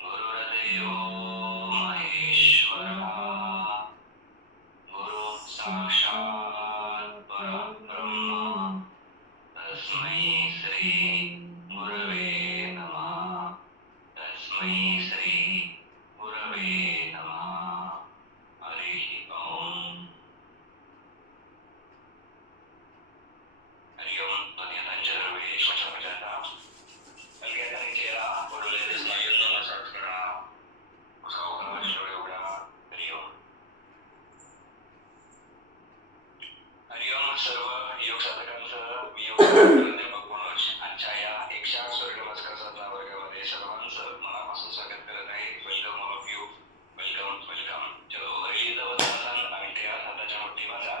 गुरुर्देवो महेश्वरः गुरु साक्षात् परब्रह्म तस्मै श्री गुरवे नमः तस्मै श्री गुरवे नमः हरिः ओम हरि ओम ध्वनियांजनवे श्वासोच्छ्वासा कल्याणी चेहरा ओढवलेले स्नायूंना मसाज करा उसावकाश डोळे उघडा हरि ओम हरि ओम सर्व योग साधकांचं मी योग प्राध्यापक मनोज आजच्या या 108 सूर्य नमस्कार साधना वर्गामध्ये सर्वांचं मनापासून स्वागत करत आहे. Welcome all of you. Welcome. चलो रिलीज द वचन आणि त्या हाताच्या मुठी बांधा.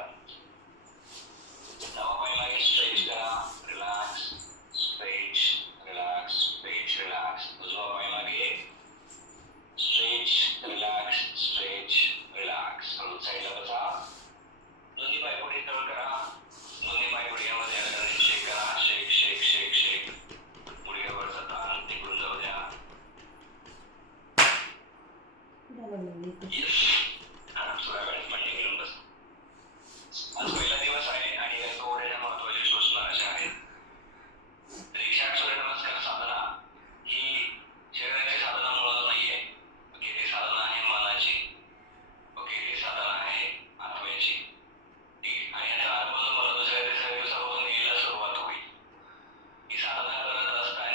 नावा पाय स्ट्रेच करा. Relax stretch relax. उजवा पाय मागे स्ट्रेच रिलॅक्स. हळू साईडला बसा. दोन्ही पाय पुढे सरळ करा. दोन्ही पाय गुडघ्यामध्ये आल्याने शेक करा. शेक. गुडघ्यावरचा ताण तिकडून जाऊ द्या. येस. थोड्या वेळात मांडी घेऊन बसा. आज पहिला दिवस आहे आणि या थोड्याशा महत्त्वाच्या सूचना अशा आहेत. रिक्षात सूर्यनमस्कार साधना ही शरीराची साधना मुळात नाहीये. ओके, ती साधना आहे मनाची. ओके, ती साधना आहे आत्म्याची. ठीक, आणि याचा अर्थ मला दुसऱ्या तिसऱ्या दिवसापासून यायला सुरुवात होईल. ही साधना करत असताना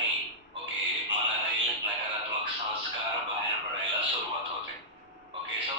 ओके मनातील नकारात्मक संस्कार बाहेर पडायला सुरुवात होते. ओके, सो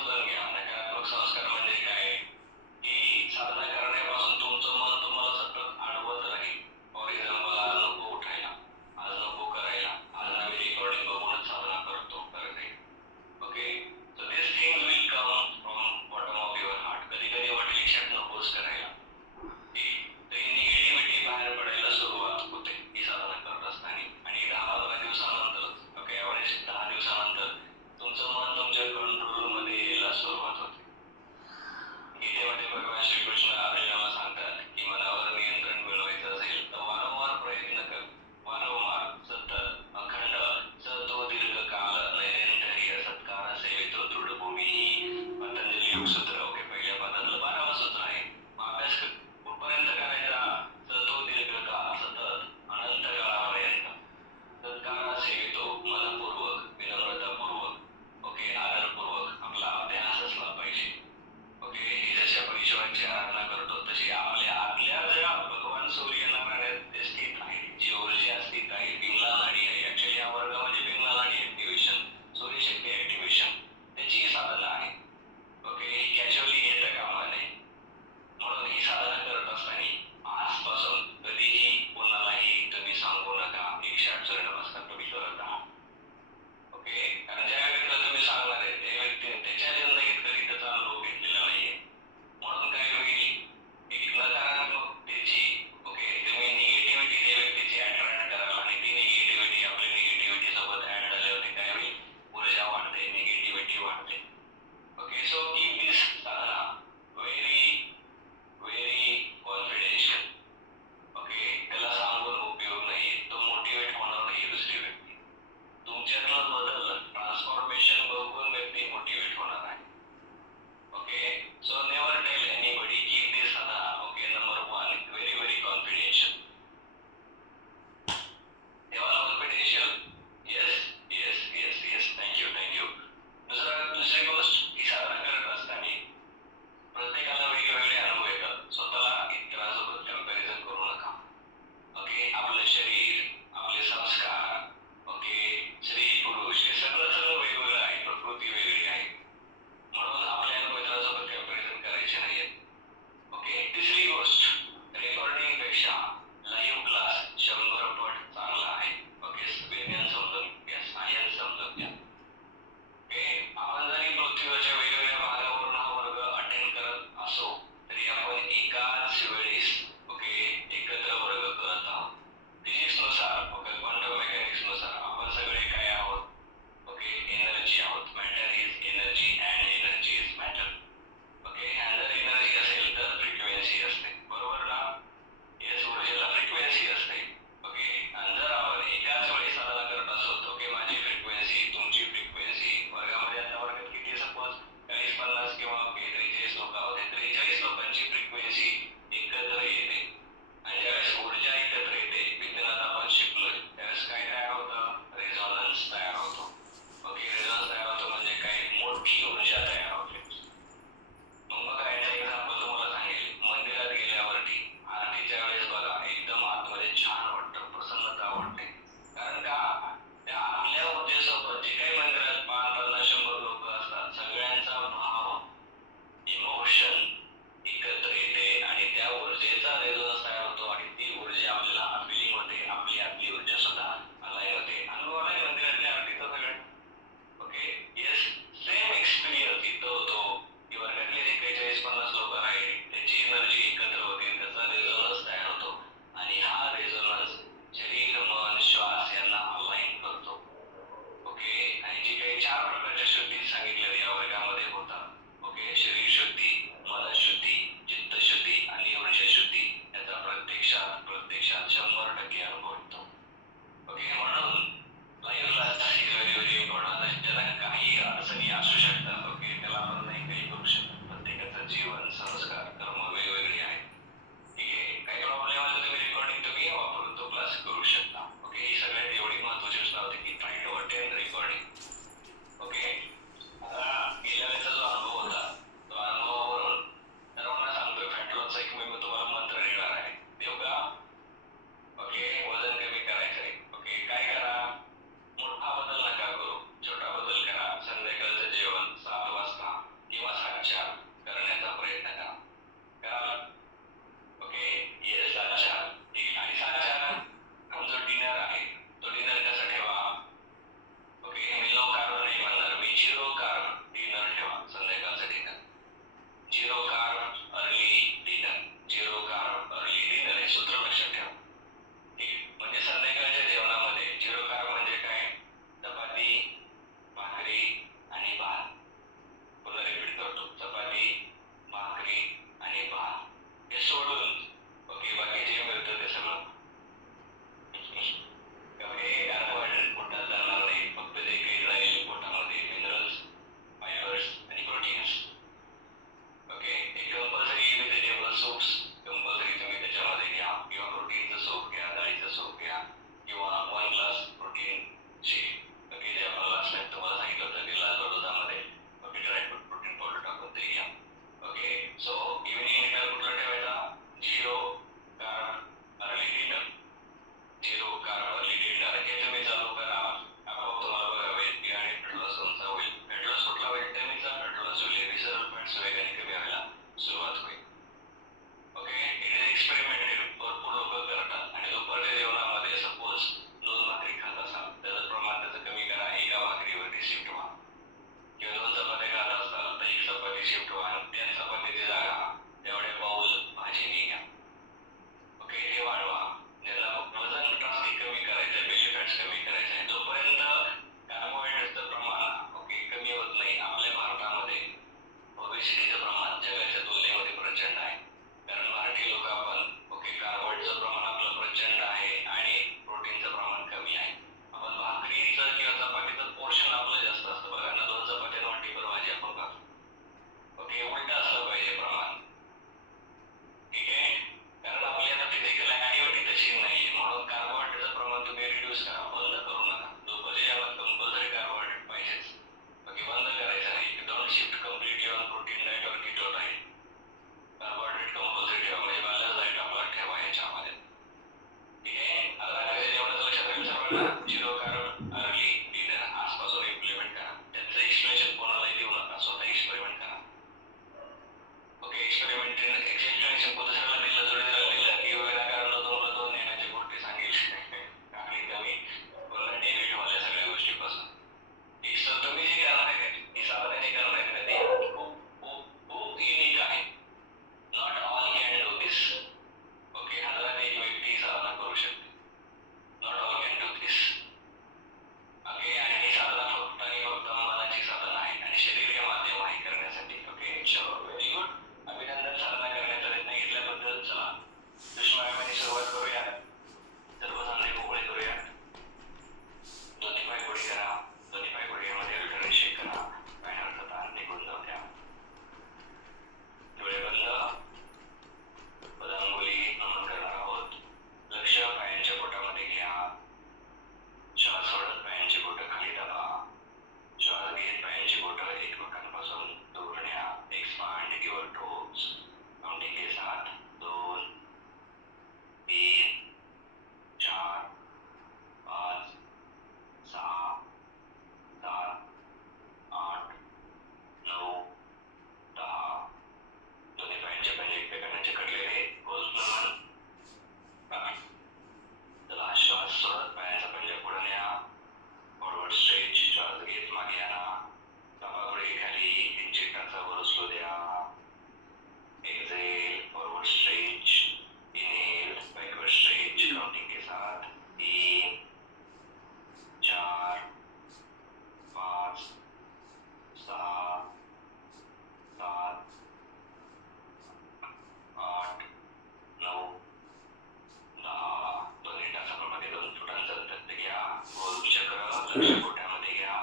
लक्ष पोटामध्ये घ्या.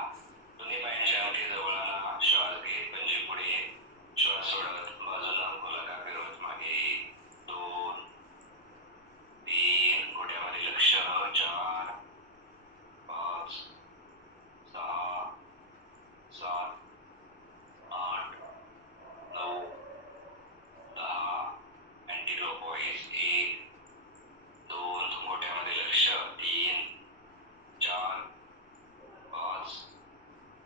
दोन्ही पायांची अंगठी जवळ आणा. श्वास घेत पंजे पुढे, श्वास सोडत बाजूला गोलाकार फिरवत मागे. 2 3 घोट्यामध्ये लक्ष. 4 5 6 7 8 9 10. अँटी क्लॉकवाईज 1 2 घोट्यामध्ये लक्ष. 3 4 5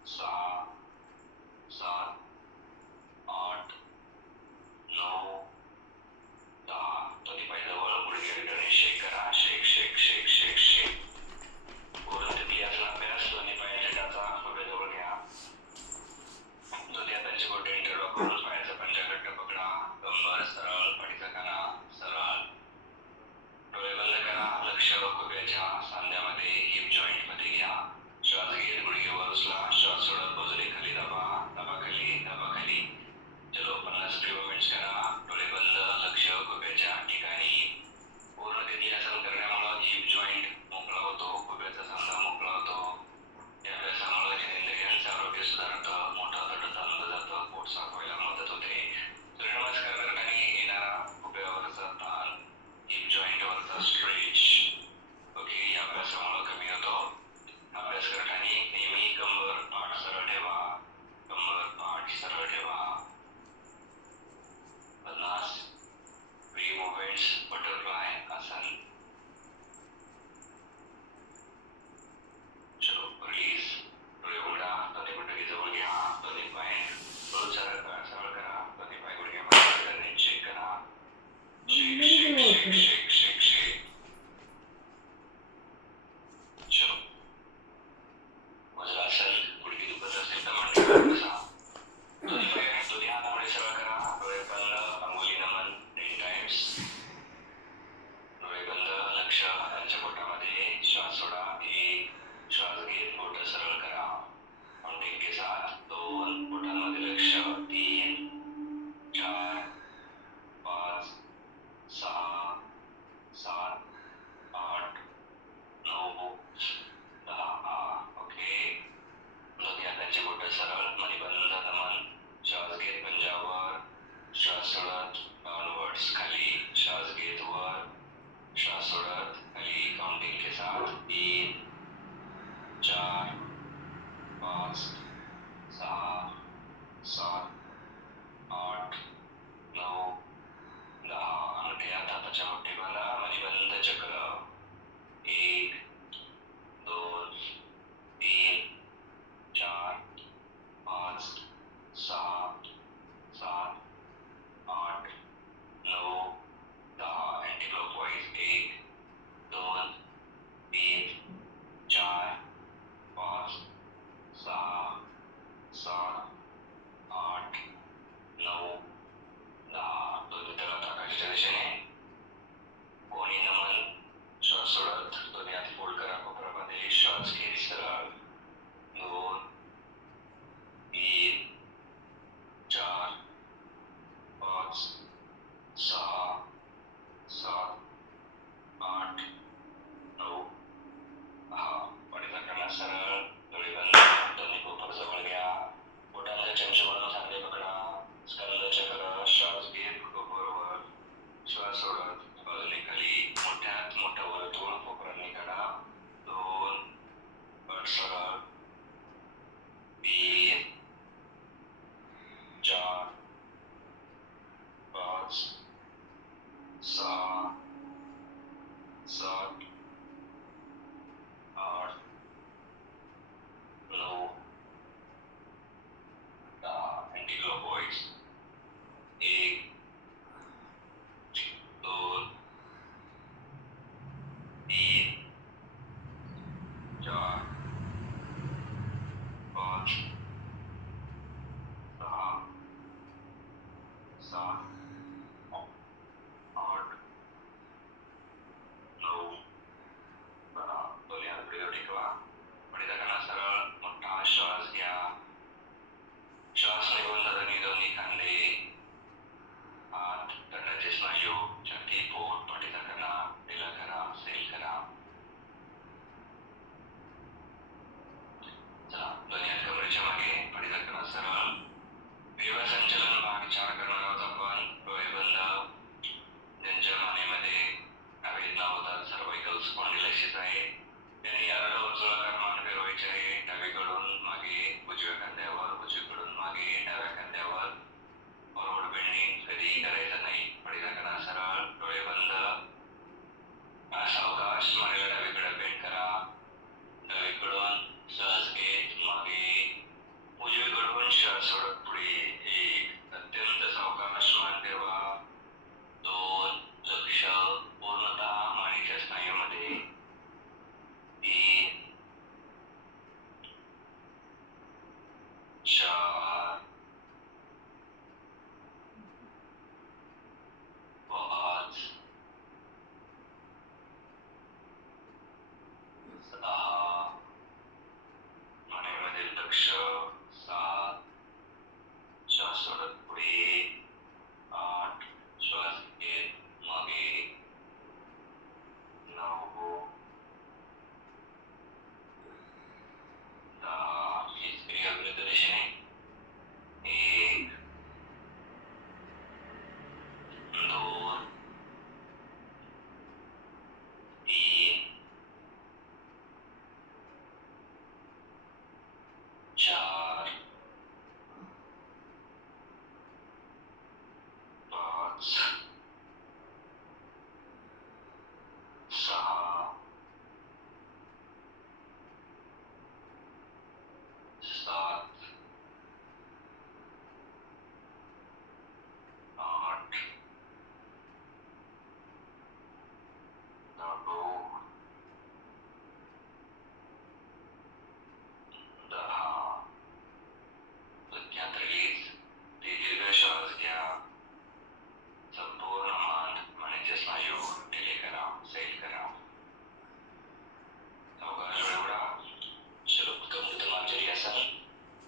6 7 8 9 10. दोन्ही पाय जवळ, गुडघे रिटर्न शेक करा. शेक शेक शेक शेक शेक. पूर्ण दियाचा अभ्यास. दोन्ही पायाच्या टाचा डोक्याजवळ घ्या. दोन्ही हातांची बोटे इंटरलॉक करून पायाचा पंजा घट्ट पकडा. कंबर सरळ, पाठीचा कणा सरळ. डोळे बंद करा. लक्ष खुब्याच्या सांध्यामध्ये, हिप जॉईंट मध्ये घ्या. श्वास घेत गुडघे वर उचला. श्वास सोडत बाजूने खाली दाबा. दाबा खाली, दाबा खाली. चलो 50 रिपीट्स करा. डोळे बंद. लक्ष खुब्याच्या ठिकाणी. पूर्ण दियासन करण्यामुळे हिप जॉईंट मोकळा होतो. खुब्याचा सांधा मोकळा होतो. या अभ्यासामुळे जननेंद्रियांचं आरोग्य सुधारतं. मोठा तट चाललं जातं. पोट साफ व्हायला मदत होते. सूर्यनमस्कार करताना येणारा खुब्यावरचा ताण, हिप जॉईंट वरचा स्ट्रेच ओके या अभ्यासामुळे कमी होतो. अभ्यास करताना नेहमी कंबर पाठ सरळ ठेवा. कंबर पाठ सरळ ठेवा. 50 फ्री मुवमेंट्स. बटरफ्लाय आसन. चलो रिलीज. डोळे उघडा. दोन्ही गुडघे जवळ घ्या. दोन्ही पाय हळू सरळ करा. दोन्ही पाय गुडघ्यामध्ये चेक करा. शेक शेक शेक शेक शेक शेक. चलो वज्रासन. गुडघे दुखत असेल तर मांडीवर बसा. दोन्ही हात पुढे सरळ करा. डोळे बंद. अंगुली नमन 10 टाइम्स. डोळे बंद. लक्ष हातांच्या बोटामध्ये. श्वास सोडा. 1 श्वास घेत बोट सरळ करा. काउंटिंग के साथ. 2 बोटांमध्ये लक्ष. 3 4 5 6 7 8 9 10. ओके. दोन्ही हातांची बोट सरळ. मध्ये बंद. नमन. श्वास घेत पंजावर. श्वास सोडत डाउनवर्ड्स खाली. श्वास घेत वर. श्वास सोडत खाली. काउंटिंग के साथ. 3 4 5 6 7 8 9 10. अंगठी हाताच्या बोटे बांधा. मध्ये बंद चक्र. 1 2 3 4 5 6 7 8 9 10. Anti clockwise 1 2 3 4 5 6 7 8 9 10. दोन्ही तळात आकाशाच्या दिशेने. कोणी नमन. श्वास सोडत दोन्ही हात फोल्ड करा कोपरामध्ये. श्वास घेत सरळ. 2 3 4 5 6 7 8 9 10. पाठीचा कणा सरळ. डोळे बंद. दोन्ही कोपर जवळ घ्या. बोटांचा चमचे बनवून सांधे पकडा. स्कंद चक्र. श्वास घेत कोपरवर. श्वास सोडत बाजूने खाली. मोठ्यात मोठं वर्तुळ कोपरांनी काढा. 2 पाठ सरळ. 3 4 5 6 7 8 9 10. अँटी क्लॉकवाईज 1 2 3 4 मागे डाव्या खांद्यावर फॉरवर्ड बेंडिंग कधीही करायचं नाही. पडीचा कणा सरळ, डोळे बंद. सावकाश मानेला डावीकडे बेंड करा. डावीकडून श्वास घेत मागे, उजवीकडून श्वास सोडत पुढे. एक, अत्यंत सावकाश मान फिरवा. 2, लक्ष पूर्णतः मानेच्या स्नायूमध्ये. 3, 4, 5, 6, मानेमधील लक्ष. 7, श्वास सोडत पुढे. 8, श्वास घेत मागे. 9, 10, हीच क्रिया विरुद्ध दिशेने. 1, 2, 3, 4, 5, 6, 7, 8, 9, 10. प्रज्ञात ते दीर्घ श्वास घ्या. संपूर्ण मान मानेचे स्नायू ढिले करा, सैल करा. सावकाश डोळे उघडा. शलभकमुक्त मार्जरीयासन.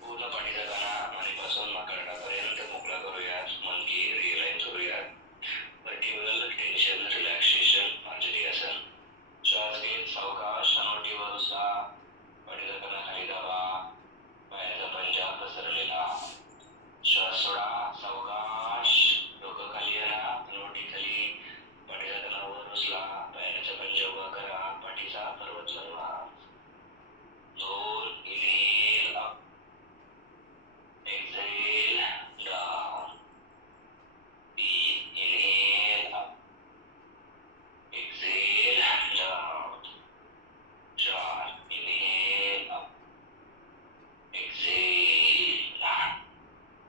पूर्ण पाठीचा कणा मानेपासून नाकाडापर्यंत मोकळा करूयात. मनकी रिअलाइन करूयात. वर्टिब्रल टेन्शन रिलॅक्सेशन मार्जरीयासन. श्वास घेत सावकाश हनुवटीवर उचला. पाठीचा कणा खाली दाबा. पायाचा पंजा पसरलेला. श्वास सोडा. सावकाश डोकं खाली आणा. हनुवटी खाली. पाठीचा कणा वर उचला. पायाचा पंजा उभा करा. पाठीचा पर्वत बनवा. 2, inhale up. Exhale down. 3, inhale up. Exhale down. 4, inhale up. Exhale.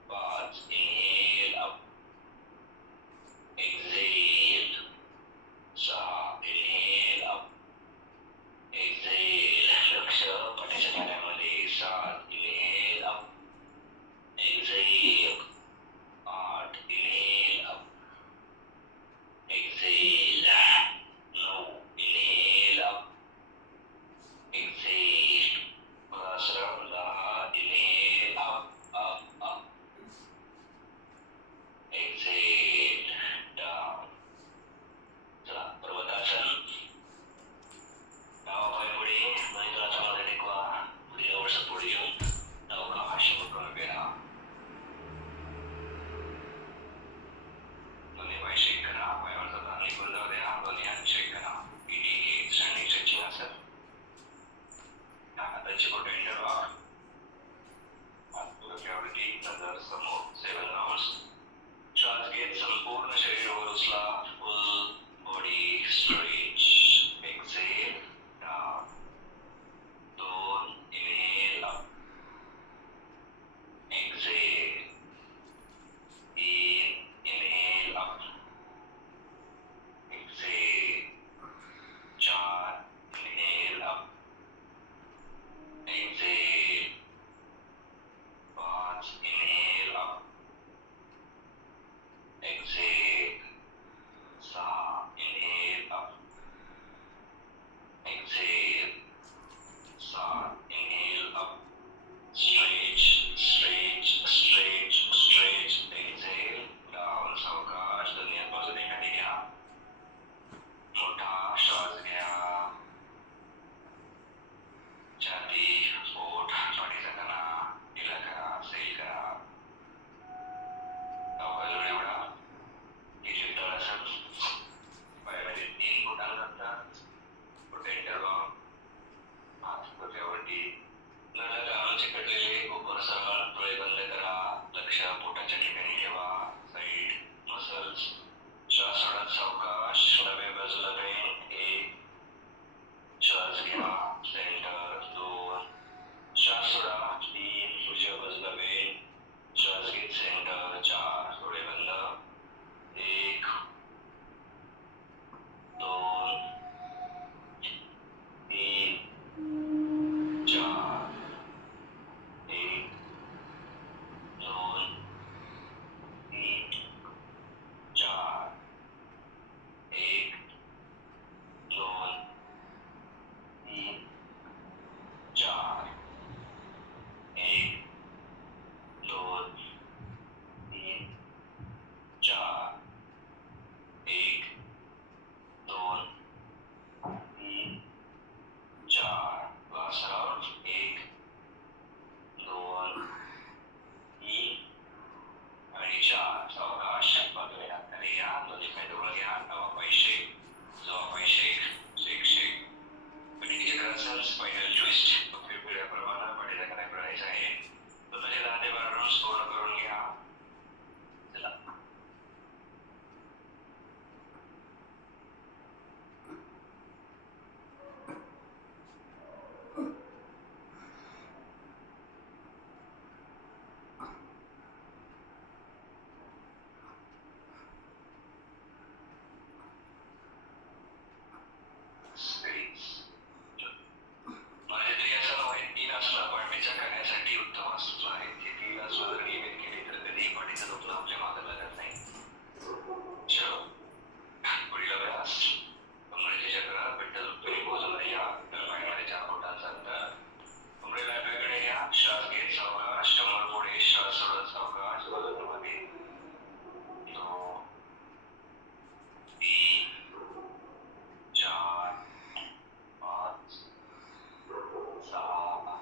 5, inhale up. Exhale. 6, inhale up. Exhale. लक्ष पाठीच्या पाण्यामध्ये. 7, inhale up. Exhale. 8, inhale up. Exhale. 9, inhale up. Exhale. सरळ. 10, inhale up up up. Exhale down. चला पर्वतासन. डावा पाय पुढे, दोन्ही तळाचा मध्ये टेकवा. पुढे जवळचं पुढे येऊन सावकाश मुक्कामी पेरा. दोन्ही पाय शेक करा. पायावरचा ताण निघून जाऊ द्या. दोन्ही हात शेक करा. PT स्टँडिंग स्ट्रेचिंग असेल. हाताची बोटे ठेवा. हात डोक्यावरती, नजर समोर. 7 राऊंड्स. श्वास घेत संपूर्ण शरीर वर उचला. फुल body stretch. Exhale down. 2, inhale up. Exhale. 3, inhale up. Exhale. 4, inhale up. Exhale. असतं पण विचार करण्यासाठी उत्तम अस्तित्व आहे की तिला जर नियमित केली तर कधी पाठीचं दुखणं आपल्या मागं लागत नाही. पुढील अभ्यास कमरेच्या चक्रात विठ्ठल रुक्मिणी भोजन या पायामध्ये 4 बोटांचा अंतर. कमरेला डावीकडे घ्या, श्वास घेत सावकाश, कमर पुढे, श्वास सोडत सावकाश, बलून मध्ये 2 3 4 5 6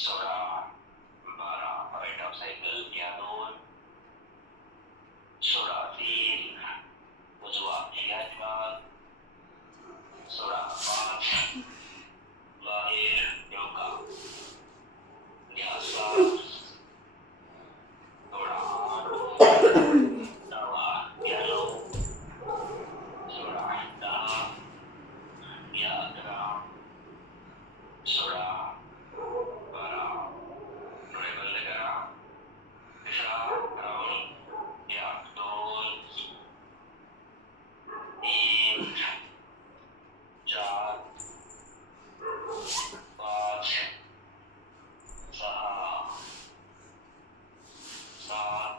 16 12 राईट ऑफ सायकल या 2 16 3 उजवा या 4 16 5 बाहेर डोका या 7 थोडा 10 या 9 16 10 या 11 16 12 डोळे बंद करा तिसरा राऊंड या 2 3 4 5 6 7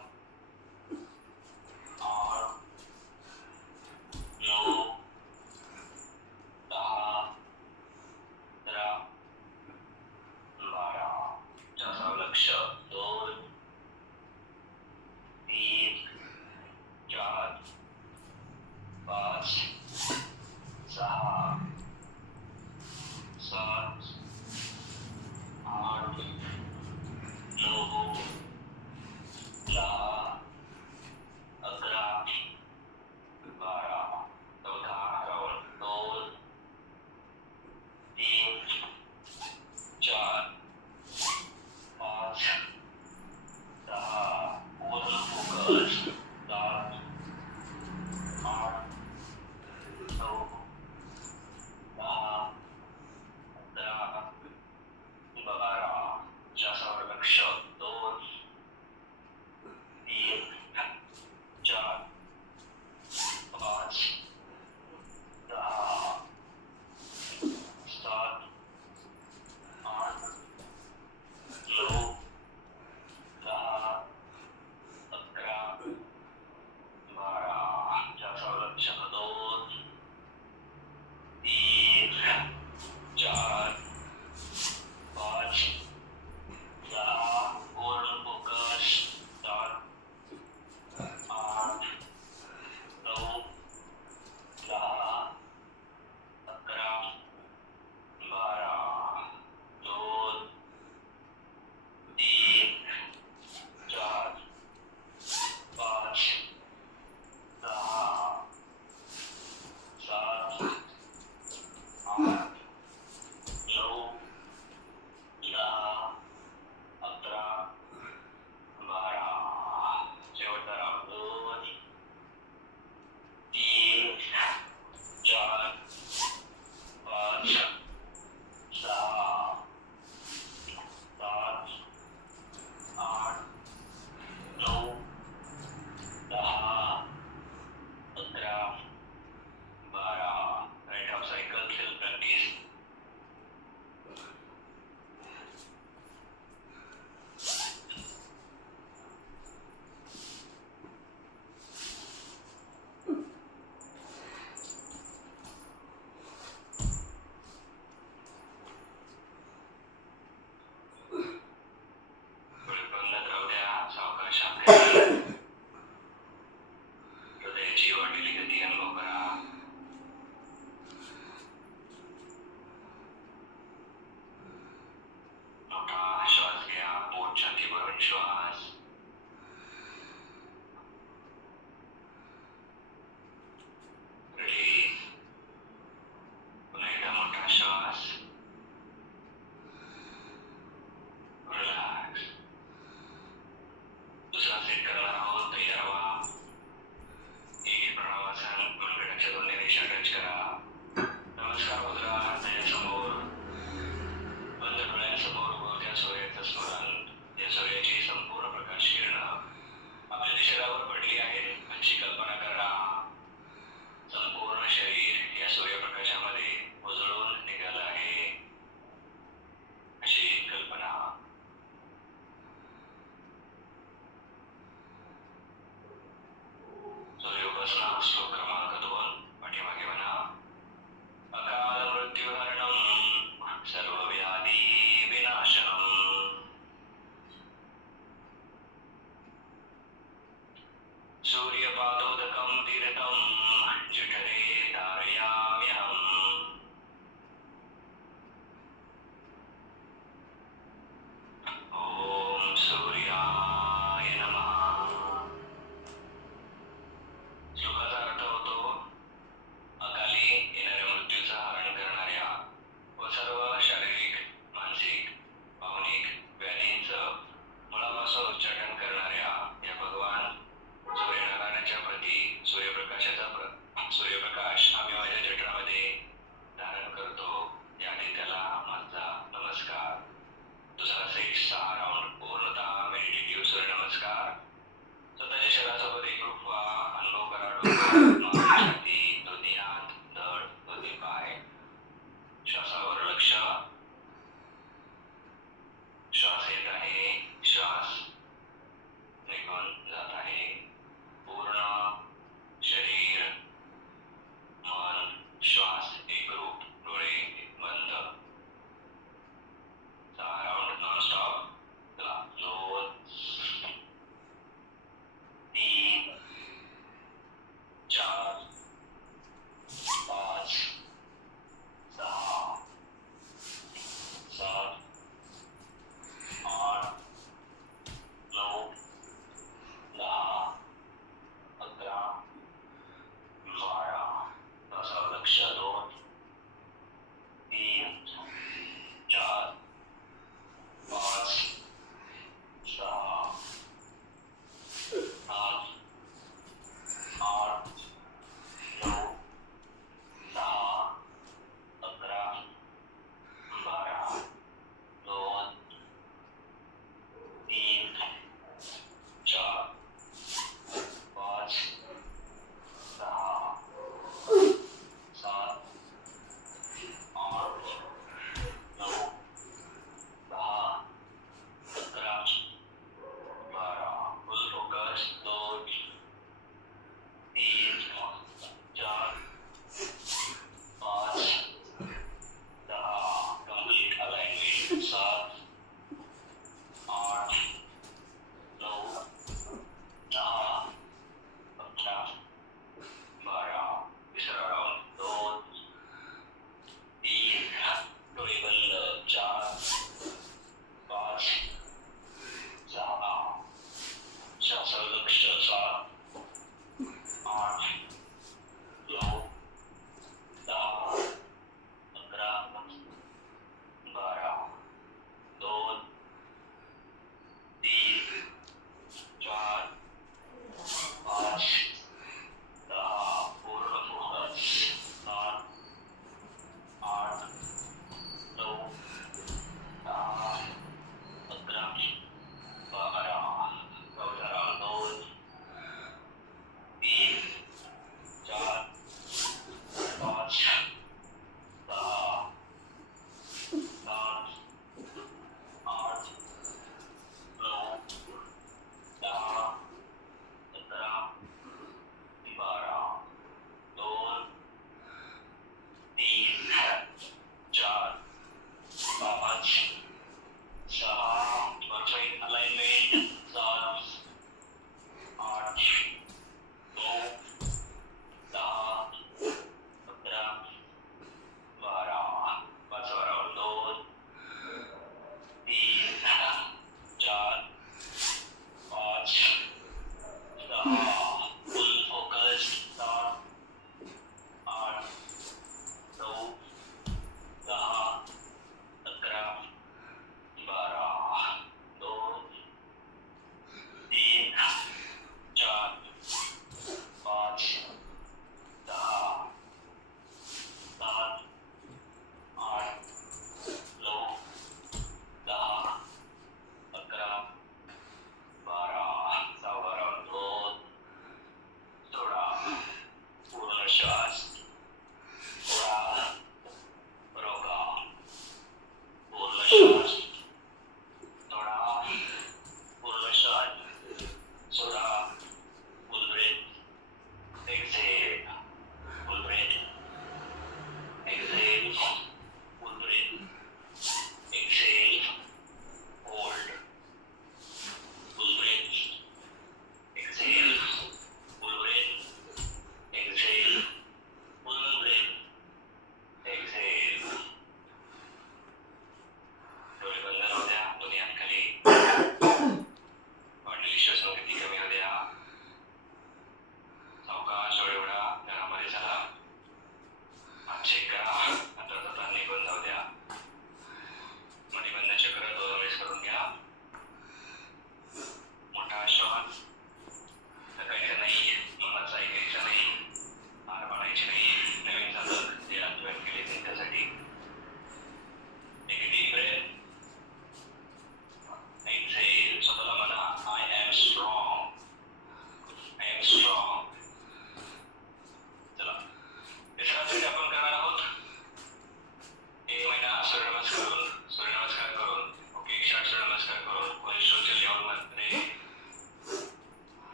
8 9 10 11 12 जास्त लक्ष 2 3 4 5 6 7 8 9 10 11 12 चौथा राऊंड 2 3 4 5 6 पूर्ण फोकस 7 8 9 10 11 12 जास्त लक्ष 2 3 4 5 6 7 8 9 10 11 12 जास्त लक्ष 2 3 4 5 6 पूर्ण फोकस 7 8 9 10 11 12 2 3 4 5 6 7 8 9 10 11 12 शेवटचा round 2 3 4 5 6 7 8 9 10 11 12 right half cycle self practice बंद राहू द्या सावकाश आपल्या हृदयाची वाढलेली गती अनुभव करा मोठा श्वास घ्या पोट छाती भरून श्वास रिलीज पुन्हा एकदा मोठा श्वास रिलॅक्स दुसरा सेट करणार आहोत तयार व्हा एक प्रणवासन मनगटाच्या दोन्ही रेषा टच करा नमस्कार मुद्रा हृदयासमोर बंद डोळ्यांसमोर उगवत्या सूर्याचं स्मरण या सूर्याची संपूर्ण प्रकाश किरण आपल्या शरीरावर पडली आहेत अशी कल्पना करा संपूर्ण शरीर या सूर्यप्रकाशामध्ये उजळून निघालं आहे अशी कल्पना सूर्योपासना श्लोक क्रमांक 2 पाठीमागे म्हणा अकाल मृत्युहरणं सर्वव्याधी विनाशनम् सूर्यपादोदकं तीर्थं जठरे धारयाम्यहम्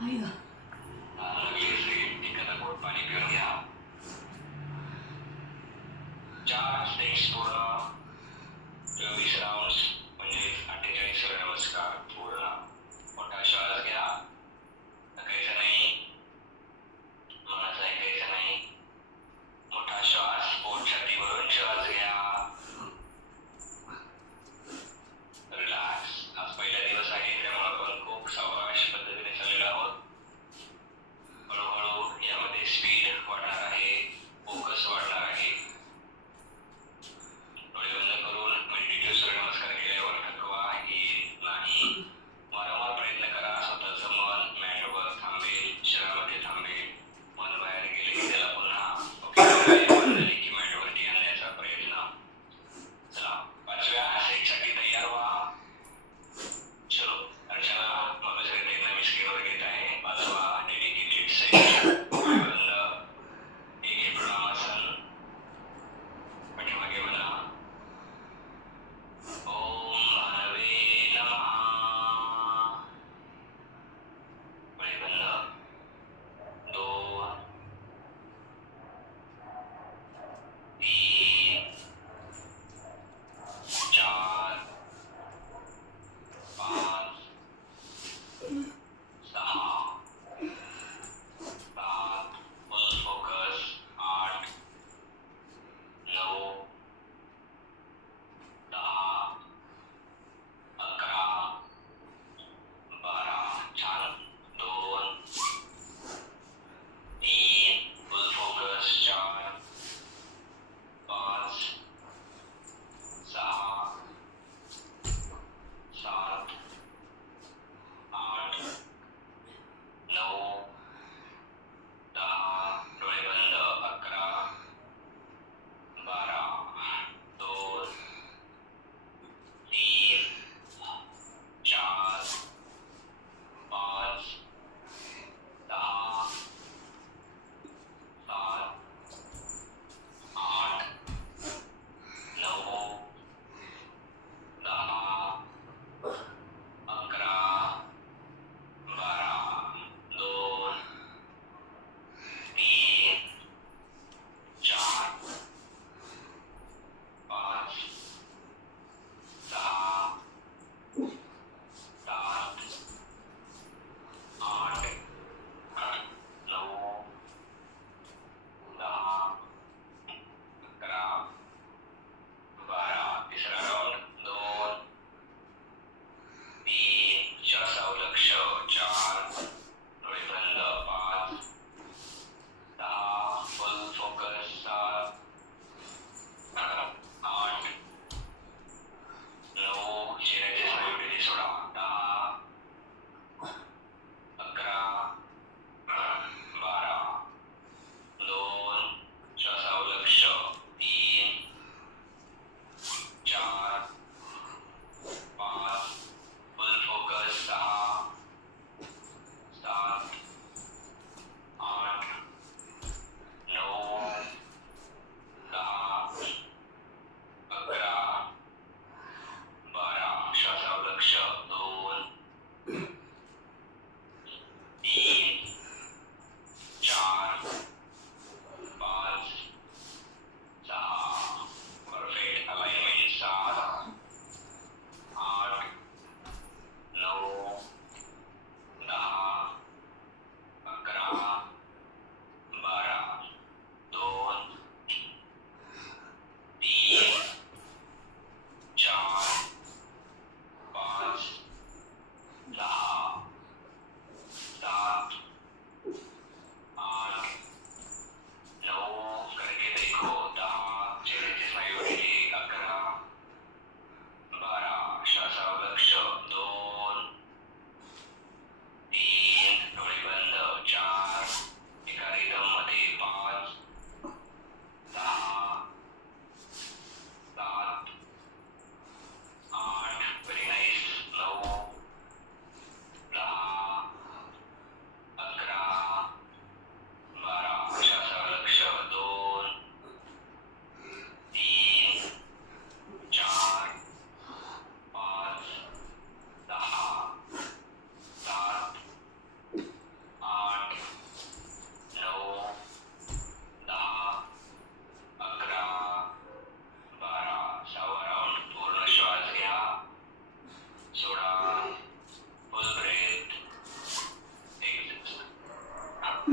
लागली असेल एखादा पोट पाणी पिऊन घ्या. 4 सेट्स पूर्ण, 24 राऊंड्स म्हणजे 48 सूर्यनमस्कार पूर्ण. मोठा श्वास घ्या. थकायचं नाही, मनाचं ऐकायचं नाही. मोठा श्वास, पोट छाती भरून श्वास घ्या. रिलॅक्स. आज पहिला दिवस आहे त्यामुळे आपण खूप सावकाश पद्धतीने चाललेलो आहोत. हळूहळू यामध्ये स्पीड वाढणार आहे, फोकस वाढणार आहे. डोळे बंद करून meditative surya namaskar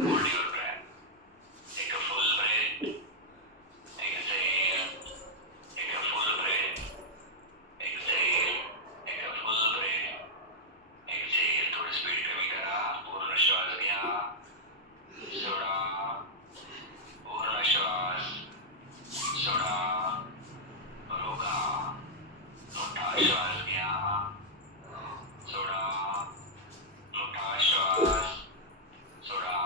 hold your breath. Take a full breath. Exhale. Take a full breath. Exhale. Take a full breath. Exhale. थोडी स्पीड कमी करा. पूर्ण श्वास घ्या. सोडा. पूर्ण श्वास. सोडा. रोका. मोठा श्वास घ्या. सोडा. मोठा श्वास. सोडा.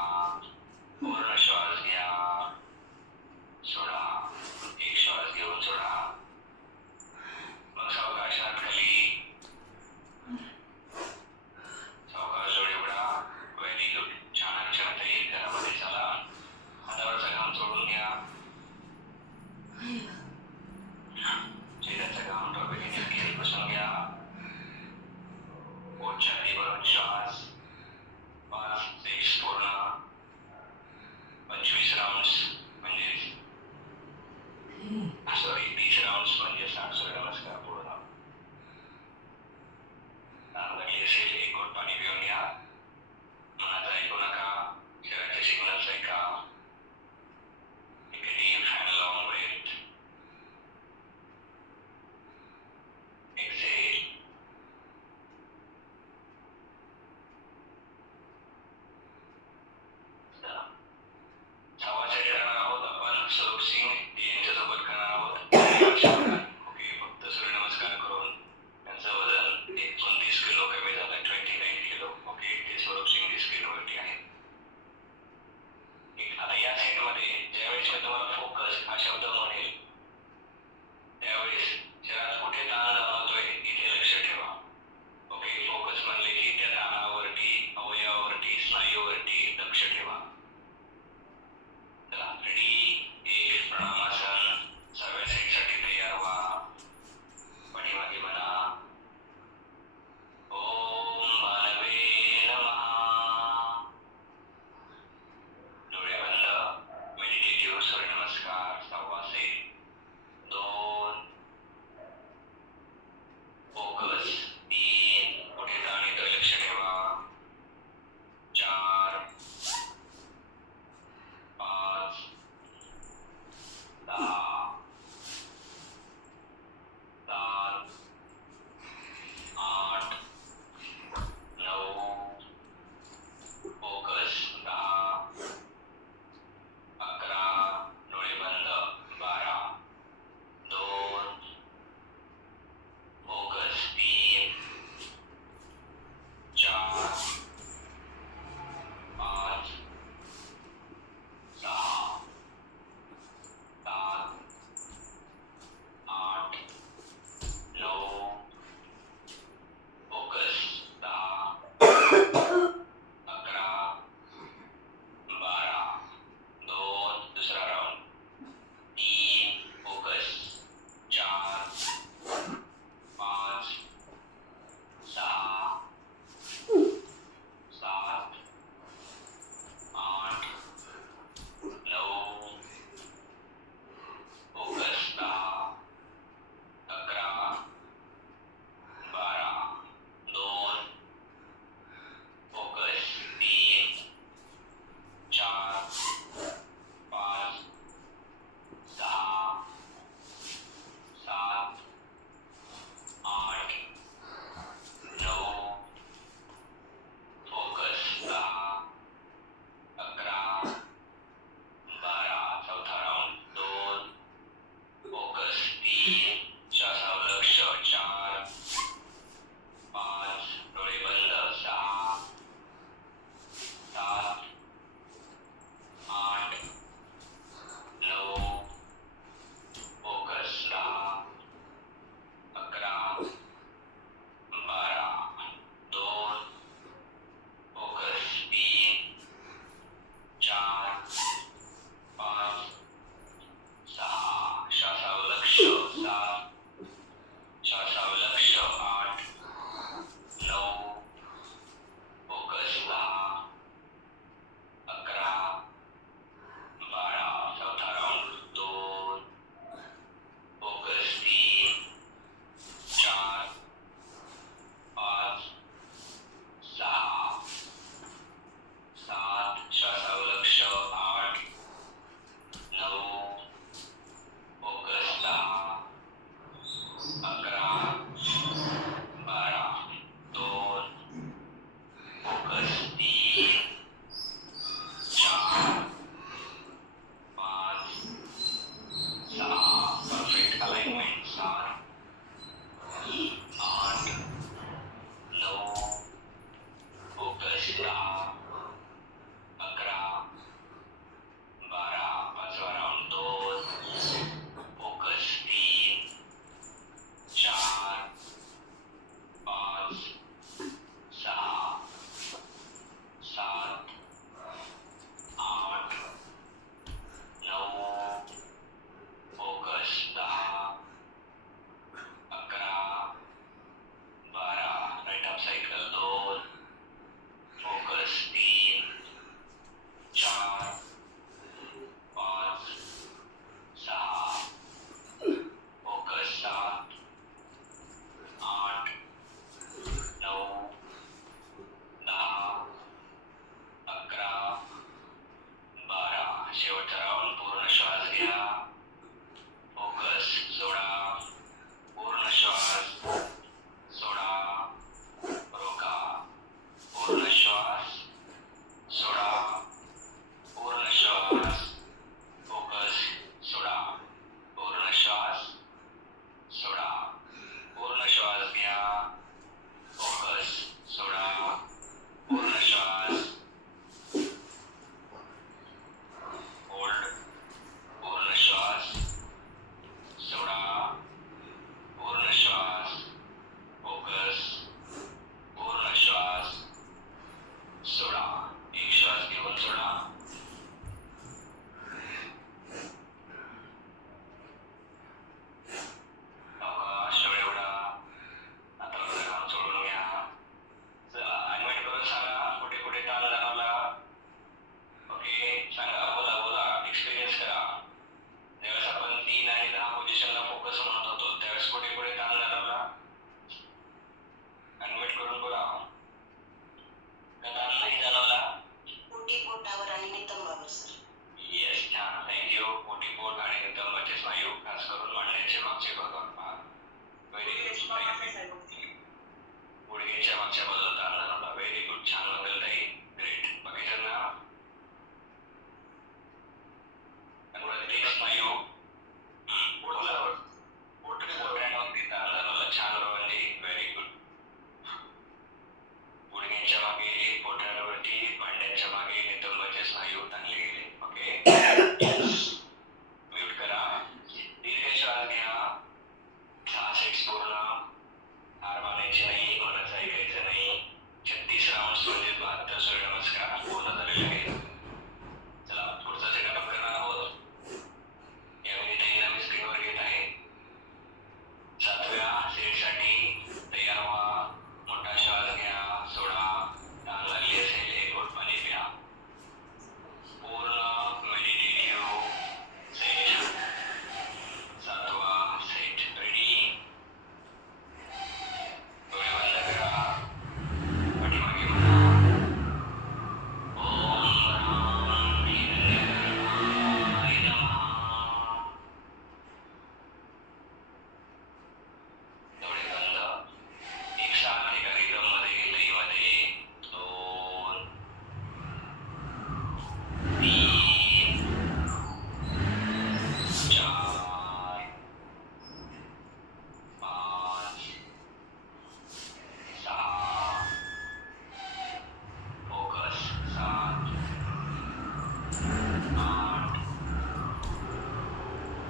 आठ,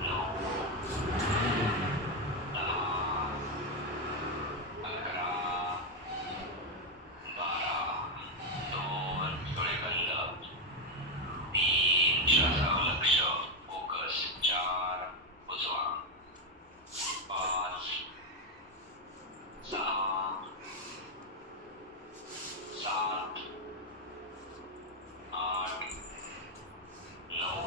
नऊ, 10, 11, 12, 2 डोळे बंद, 3 श्वासावर लक्ष फोकस, 4 उजवा, 5, 6, 7, 8, 9,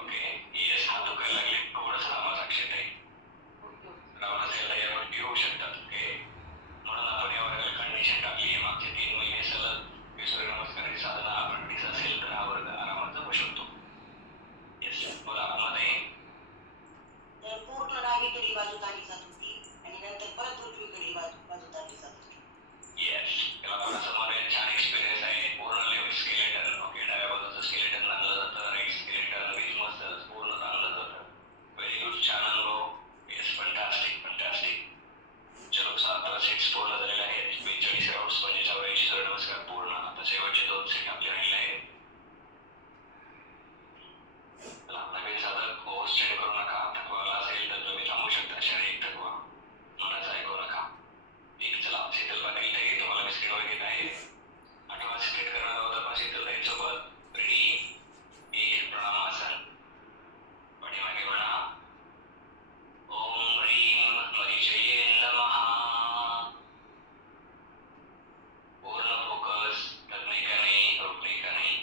ओके येस हात दुखायला लागले थोडंसं नामास अक्षत आहे रावणाचा या गोष्टी होऊ शकतात ओके म्हणून आपण यावर कंडिशन टाकली आहे मागचे 3 महिने सलग सूर्यनमस्काराची साधना प्रॅक्टिस असेल तर हा वर्ग आरामात जमू शकतो येस बोला मध्ये तर पूर्ण डावीकडे बाजू ताणली जात होती आणि नंतर परत उजवीकडे बाजू ताणली जात होती. येस त्याला थोडासा मध्ये छान एक्सपिरियन्स आहे पूर्ण लेफ्ट स्केलेटन ओके डाव्या बाजूचं स्केलेटन ताणलं जातं राईट स्केलेटन विथ मसल्स पूर्ण ताणलं जातं व्हेरी गुड छान अनुभव येस फंटास्टिक फंटास्टिक चलो 7 सेट्स पूर्ण झालेले आहेत 42 राऊंड्स म्हणजे 84 सूर्यनमस्कार पूर्ण आता शेवटचे 2 सेट आपले राहिले आहेत नवीन साधक होस्ट चेंज करू नका थकवा आला असेल तर तुम्ही थांबू शकता शारीरिक थकवा मनाचं ऐकू नका एक चला शीतल पाटील ताई तुम्हाला मी स्क्रीनवर घेत आहे 8वा सेट करणार आहोत आपण शीतल ताईंसोबत रेडी एक प्राणासन पाठीमागे म्हणा ओम ह्रीं मरीचये नमः पूर्ण फोकस थकने का नहीं रुकने का नहीं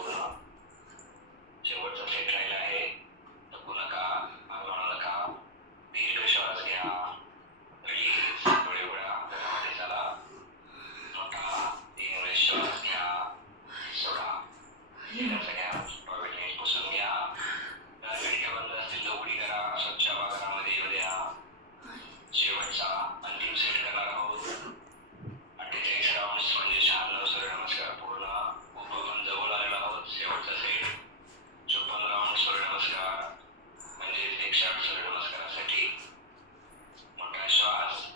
पूर्ण शेवटचा सेट राहिला आहे. नको नका, आळमळू नका. दीर्घ श्वास घ्या. रिलीज. डोळे उघडा. घरामध्ये चला. मोठा 3 वेळेस श्वास घ्या. सोडा. एकदाचा घ्या. टॉयलेट नीट पुसून घ्या. खिडक्या बंद असतील तर उघडी करा. स्वच्छ हवा घरामध्ये येऊ द्या. शेवटचा अंतिम सेट करणार आहोत. 48 राऊंड्स म्हणजे 96 सूर्यनमस्कार पूर्ण. खूप आपण जवळ आलेलो आहोत. शेवटचा सेट 54 राऊंड सूर्यनमस्कार म्हणजे 108 सूर्यनमस्कारासाठी मोठा श्वास.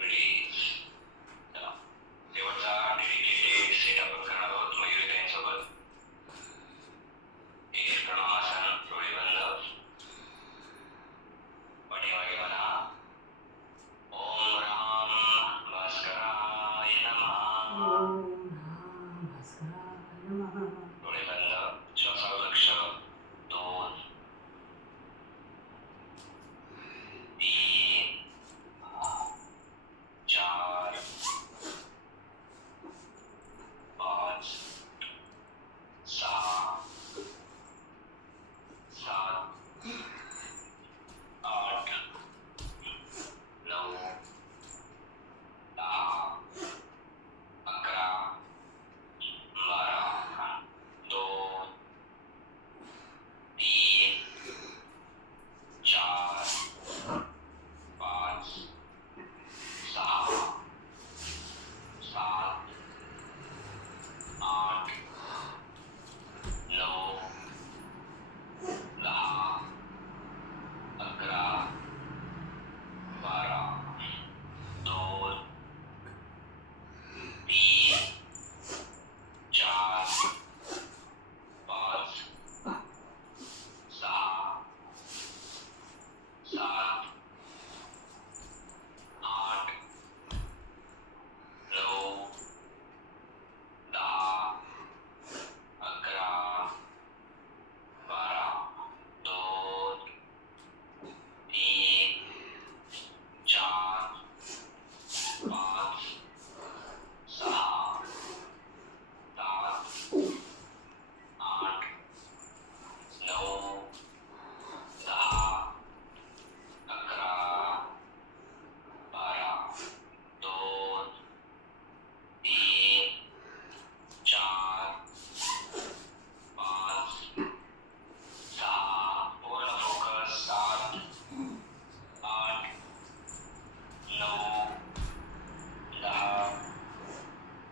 रिलीज. चला. शेवटचा डेडिकेटेड सेट आपण करणार आहोत मयुरीताईंसोबत. एक प्रणवासन. डोळे बंद. पाठीमागे म्हणा. ओम राम भास्कराय नमः. डोळे बंद. श्वासावर लक्ष. 2 3 4 5 6 7 8 9 10 11 12 2 3 4 5 6 7 8 9 10 11 12 2 3 4 5 6 7 8 9 10 11 12 2 3 4 5 6 7 8 9 10 11 12 2 3 4 5 6 पूर्ण फोकस. 7 8 9 10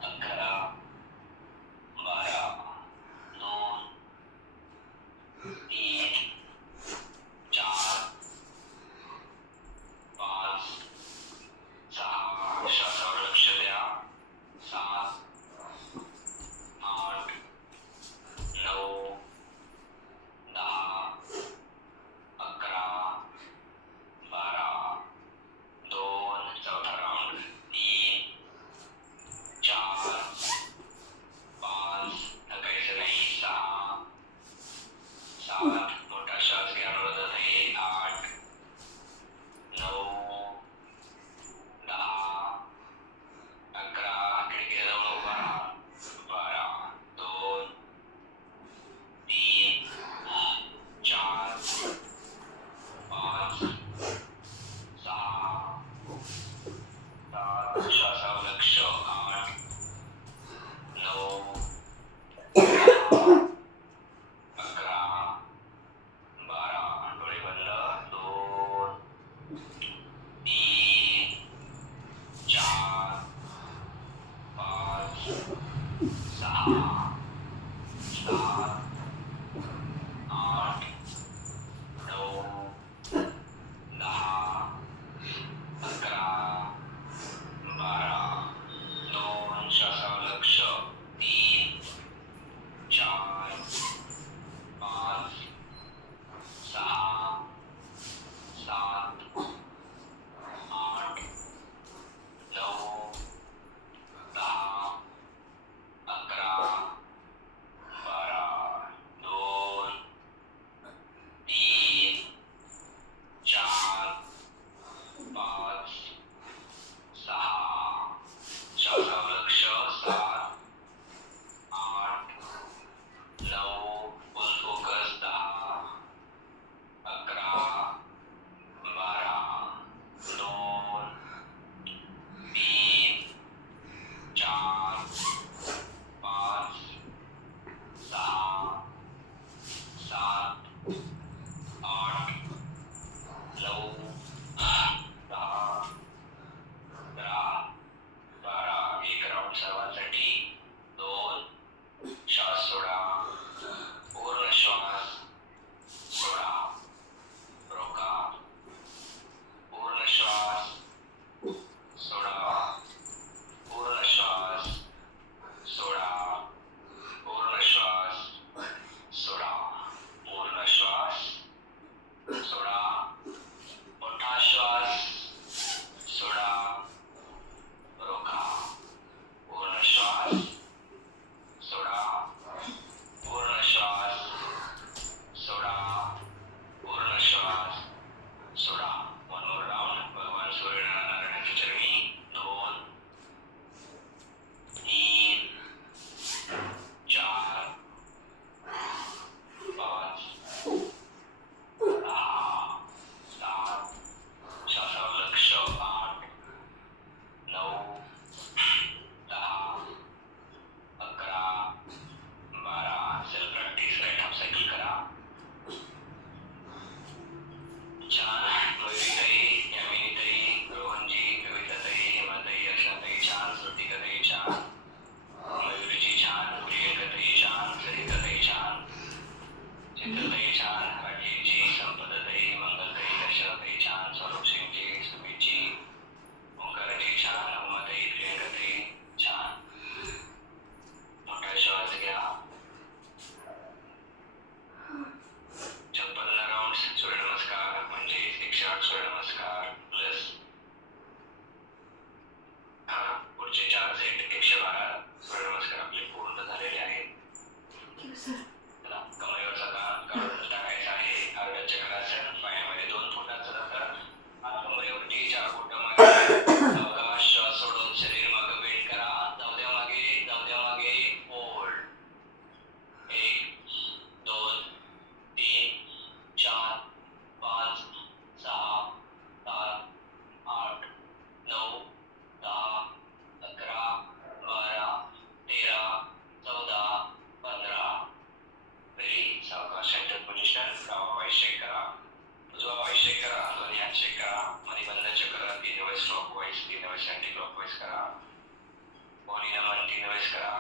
11 12 2 3 4 5 6 श्वासावर लक्ष द्या. 7 8 9 10 11 12 2 चौथा राऊंड. 3 4 5 थकायचं नाही. 6 7 मोठा श्वास घ्या. हळूहळू आहे. 8 9 10 11 खिडकीला जाऊन उभा राहा. 12 2 3 4 5 6 7 श्वासावर लक्ष. 8 9 10 11 12 डोळे बंद. 2 3 4 5 6 7 8 9 10 11 12 2 श्वासावर लक्ष. 3 4 5 6 7 8 9 10 11 12 साठी 2 श्वास सोडा. पूर्ण श्वास सोडा. रोका. पूर्ण श्वास सोडा. पूर्ण श्वास सोडा. पूर्ण श्वास सोडा. पूर्ण श्वास सोडा. मोठा श्वास सोडा. रोका. पूर्ण श्वास सोडा. पूर्ण श्वास सोडा. पूर्ण श्वास सोडा. One more round. भगवान सूर्यनारायणाची चरणी. 2 3 4 5 6 7 श्वासावर लक्ष. 8 9 10 11 12. Self practice. Right half cycle करा. छान. मयुरीताई, यामिनीताई, रोहनजी, कविताताई, हेमाताई, अक्षाताई छान. श्रुतिकाताई छान. मयुरीजी छान. प्रियंकाताई छान. सरिताताई छान. चित्रताई छान. राजीवजी, संपदाताई, मंगलताई, दर्शनाताई छान. स्वरूप सिंगजी, सुमितजी, ओंकारजी छान. उमाताई, प्रियंकाताई छान. मोठा श्वास घ्या. 56 राउंड सूर्यनमस्कार म्हणजे 108 सूर्यनमस्कार प्लस पुढचे 4 सेट 112 सूर्यनमस्कार आपले पूर्ण झालेले आहेत. चला, कमरेवरचा ताण काढून टाकायचा आहे. अर्ध चक्रासन. पायामध्ये 2 फुटाचं अंतर. हात कमरेवरती, 4 बोटं मागे. सावकाश श्वास सोडून शरीर मागे बेंड करा. जाऊ द्या मागे. होल्ड. 1 2 3 4 5 6 7 8 9 10 11 12 13 14 15. व्हेरी. सावकाश सेंटर पोझिशन. डावा पाय शेक करा. उजवा पाय शेक करा. दोन्ही हात शेक करा. मणिबंध चक्र 3 वेळेस क्लॉकवाईज, 3 वेळेस अँटी क्लॉकवाईज करा. बॉडी नमन 3 वेळेस करा.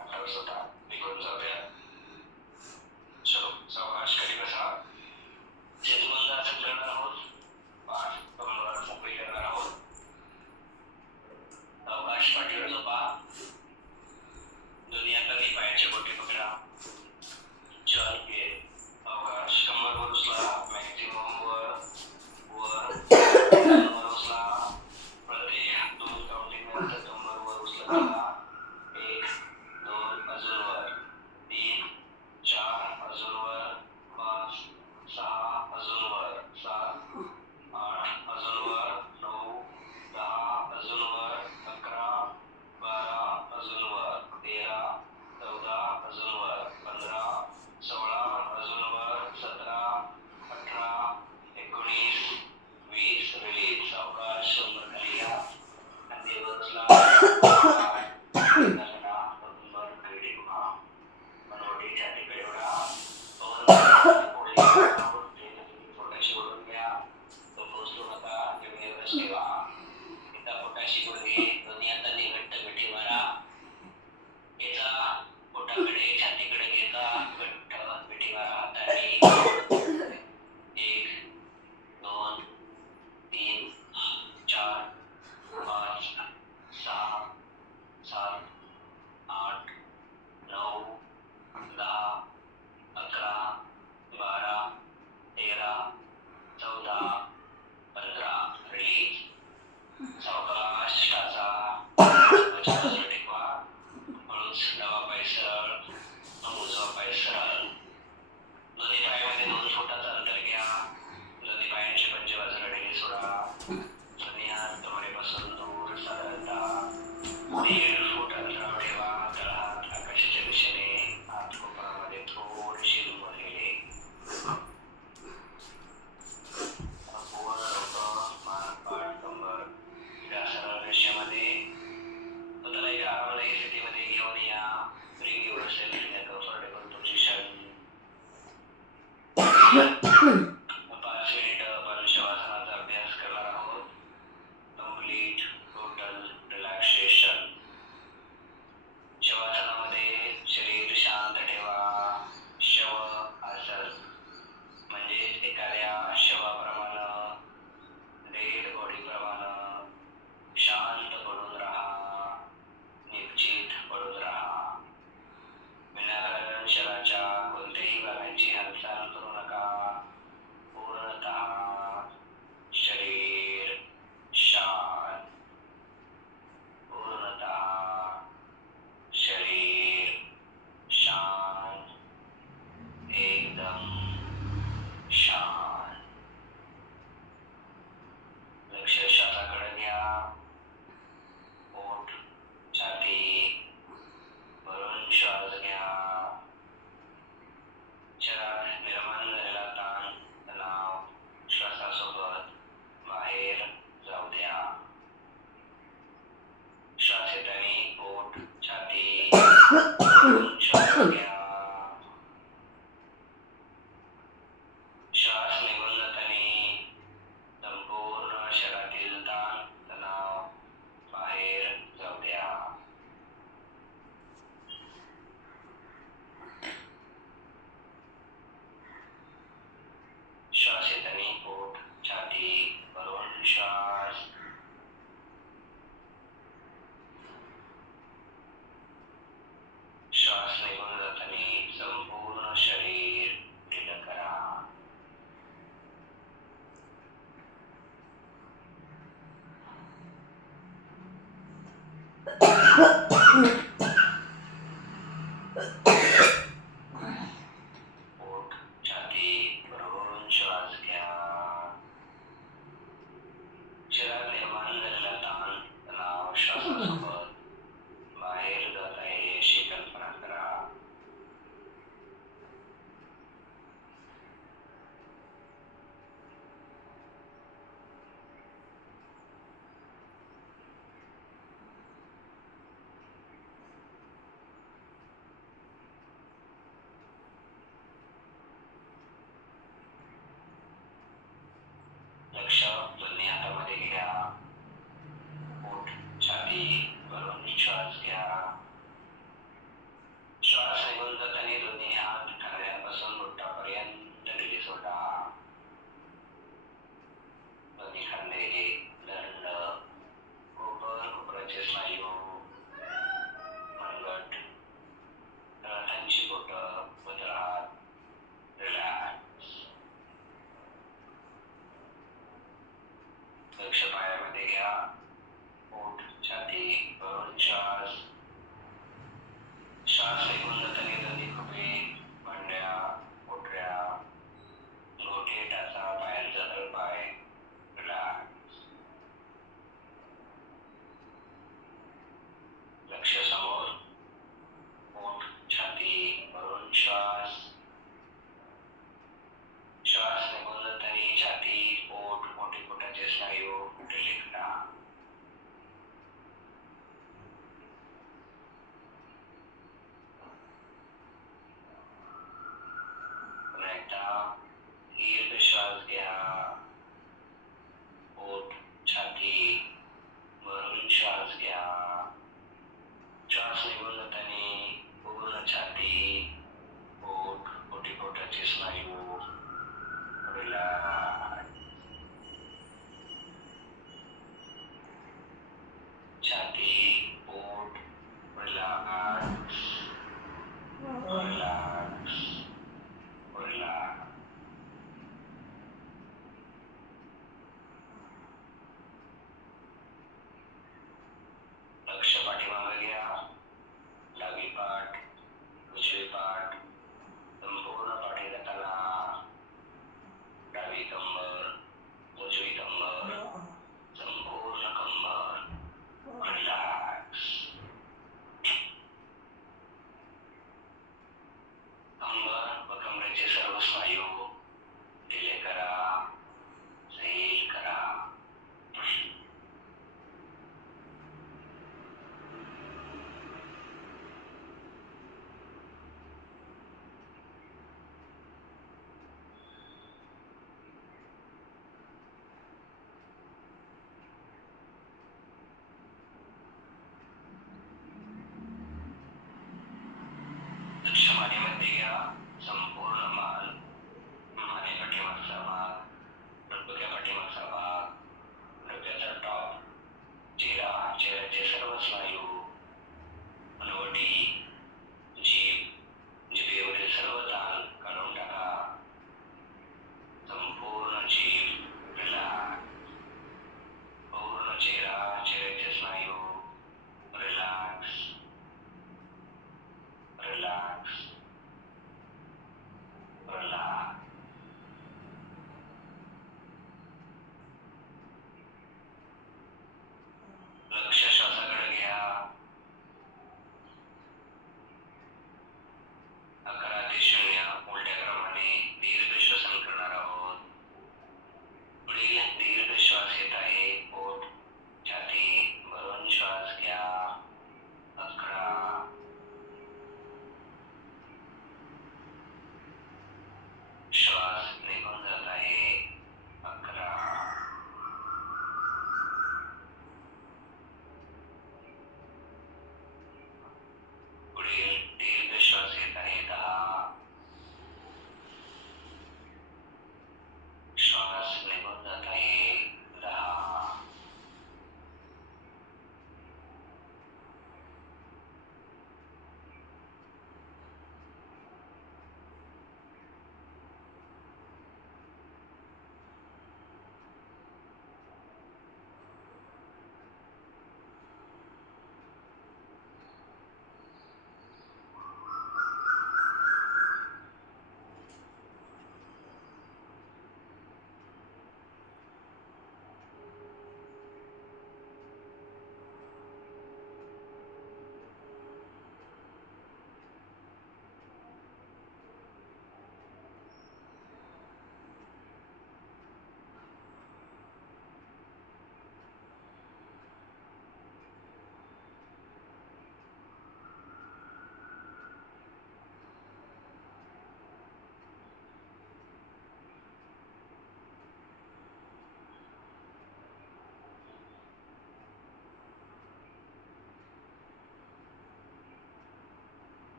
आपल्यावर स्वतः निघून जाऊ द्या. चलो, सावकाश खाली बसा. चेतुबंद आसन करणार आहोत. पाठ कमर मोकळी करणार आहोत. सावकाश पाठीवर झोपा. दोन्ही हातांनी पायाचे बोटे पकडा. चाल घे. सावकाश कमर वर उचला. मॅक्झिमम वर कमर उचला. प्रत्येक 2 काउंटिंग नंतर कमर वर उचलत चला. 1 2 अजून वर. 3 4 अजून वर. 5 6 अजून वर. 7 8 अजून वर. 9 10 अजून वर. 11 12 अजून वर. 13 14 अजून वर. 15 16 अजून वर. 17 18 19 20. रिलीज. सावकाश. कंबर खाली घ्या. खांदे वर उचला. पोट छाती भरून श्वास घ्या. शरीरात निर्माण झालेला ताण तणाव श्वासासोबत बाहेर जात आहे अशी कल्पना करा.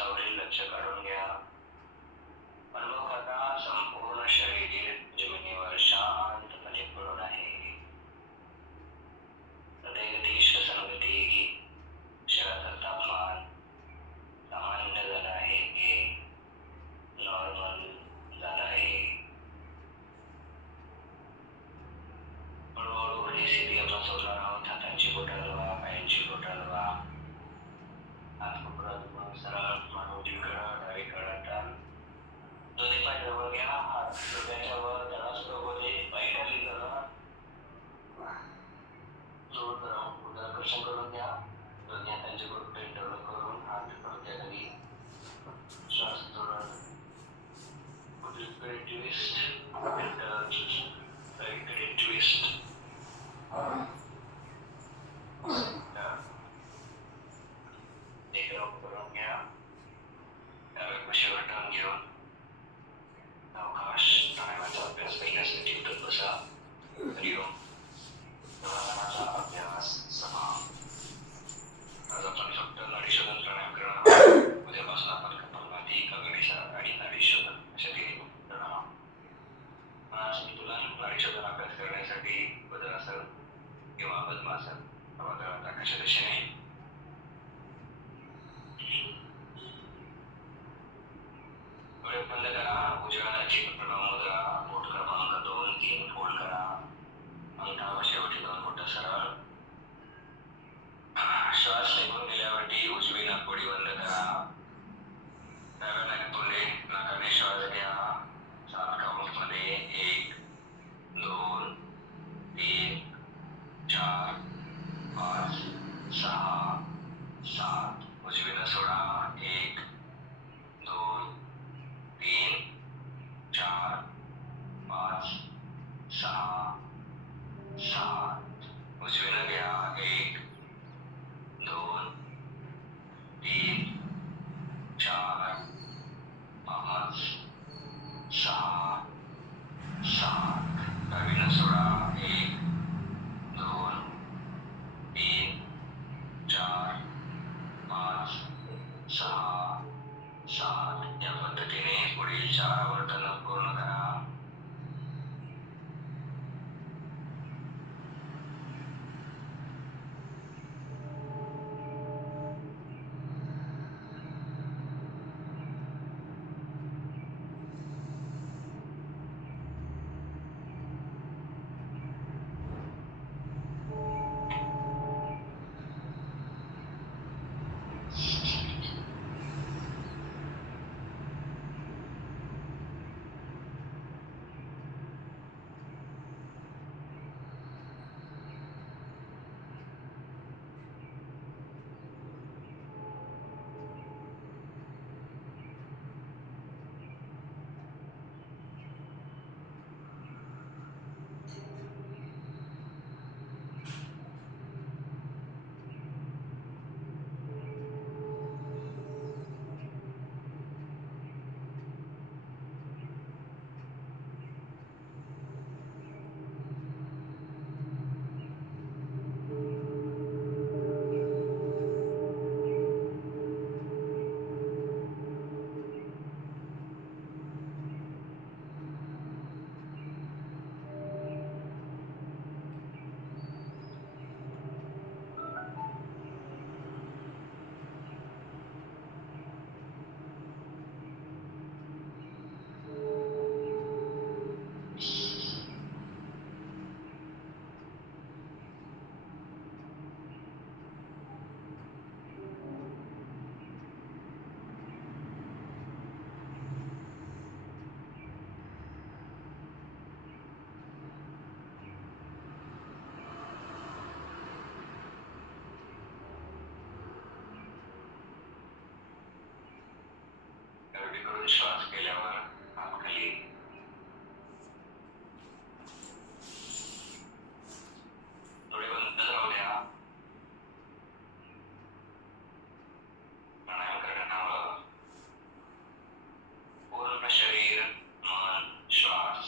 श्वासावरील लक्ष काढून घ्या. अनुभव करा संपूर्ण शरीर जमिनीवर शांतपणे पडून आहे. हृदयगती श्वसनगती शरीराचं तापमान सामान्य झालं आहे, नॉर्मल झालं आहे. हळूहळू ही स्थिती आपण सोडणार आहोत. हातांची बोटं हलवा, पायांची बोटं हलवा. हात कोपरात मग सरळ मान उजवीकडं डावीकडं टाक. दोन्ही पाय जवळ घ्या. हात डोक्याच्या वर तळासोबत पाय खाली करा. जोर करा. उदराकर्षण करून घ्या. दोन्ही हातांची बोटं डेव्हलप करून हात डोक्याखाली श्वास सोडून उजवीकडे ट्विस्ट and डावीकडे ट्विस्ट. एक राऊंड करून घ्या. डाव्या कुशीवर टर्न घेऊन अवकाश प्राणायामाचा अभ्यास करण्यासाठी उठत बसा. हरिओम. प्राणायामाचा अभ्यास 6. आज आपण फक्त नाडी शोधन प्राणायाम करणार आहोत. उद्यापासून आपण कपालभाती, कागडीसार आणि नाडी शोधन अशा 3 करणार आहोत. संतुलन नाडी शोधन अभ्यास करण्यासाठी वज्रासन किंवा पद्मासन हवागळा टाकायच्या दिशेने डोळे बंद करा. उजव्या हाताची प्रणव मुद्रा बोट क्रमांक 2, 3 फोल्ड करा. अंगठा शेवटी 2 बोटं सरळ. श्वास निघून गेल्यावरती उजवी नाकपुडी बंद करा. डाव्या नाकपुडी नाकाने श्वास घ्या. 7 काउंटमध्ये 1, 2, 3, 4, 5, 6, 7. उजवीनं सोडा. 1, 2, 3, 4, 5, 6, 7. उजवीनं घ्या. 1, 2, 3, 4, 5, 6, 7. डावीनं सोडा. 1, 2, 3, 4, 5, 6, 7. या पद्धतीने पुढील 4 आवर्तनं पूर्ण करा. श्वास केल्यावर हात खाली. डोळे बंद राहू द्या. प्राणायाम करताना पूर्ण शरीर, मन, श्वास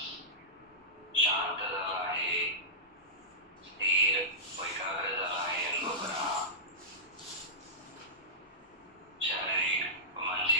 शांत झाला आहे, स्थिर व एकाग्र झाला आहे अनुभव करा. शारीरिक व मानसिक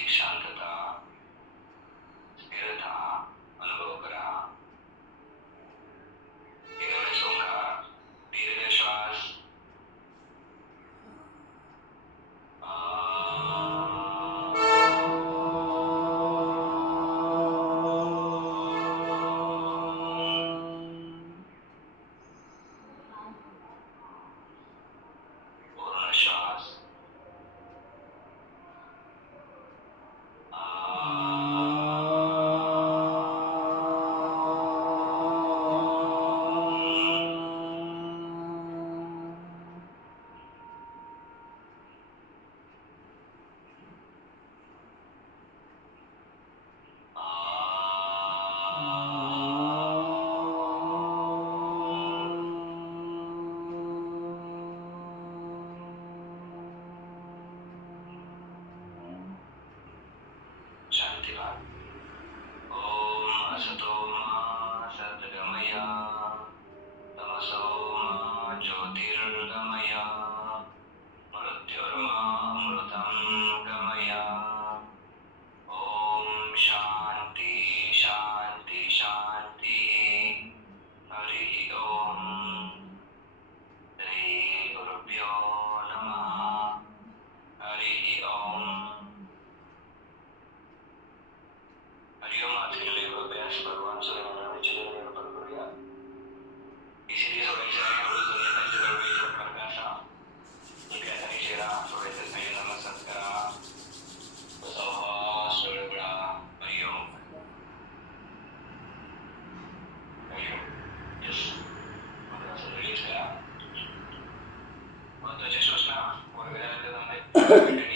शांती भाग ओम असतो मा सद्गमय तमसो मा ज्योतिर्गमय मृत्युर्मा अमृतं गमय ओम शांती शांती शांती हरि ओम श्री गुरुभ्यो नमः हरि ओम हरिओम आज के लिए अभ्यास भगवान सूर्यनारायण चंद्र पर करूया इसी सोडायचे आहे हळू सोडण्याचा जवळ प्रकाशा इतिहासाने शेरा सोडायचे नाही नमस्कार सहवास वेळा हरिओम हरिओम यस मला असं रिलीज करा महत्वाच्या सूचना वर्ग झाल्यानंतर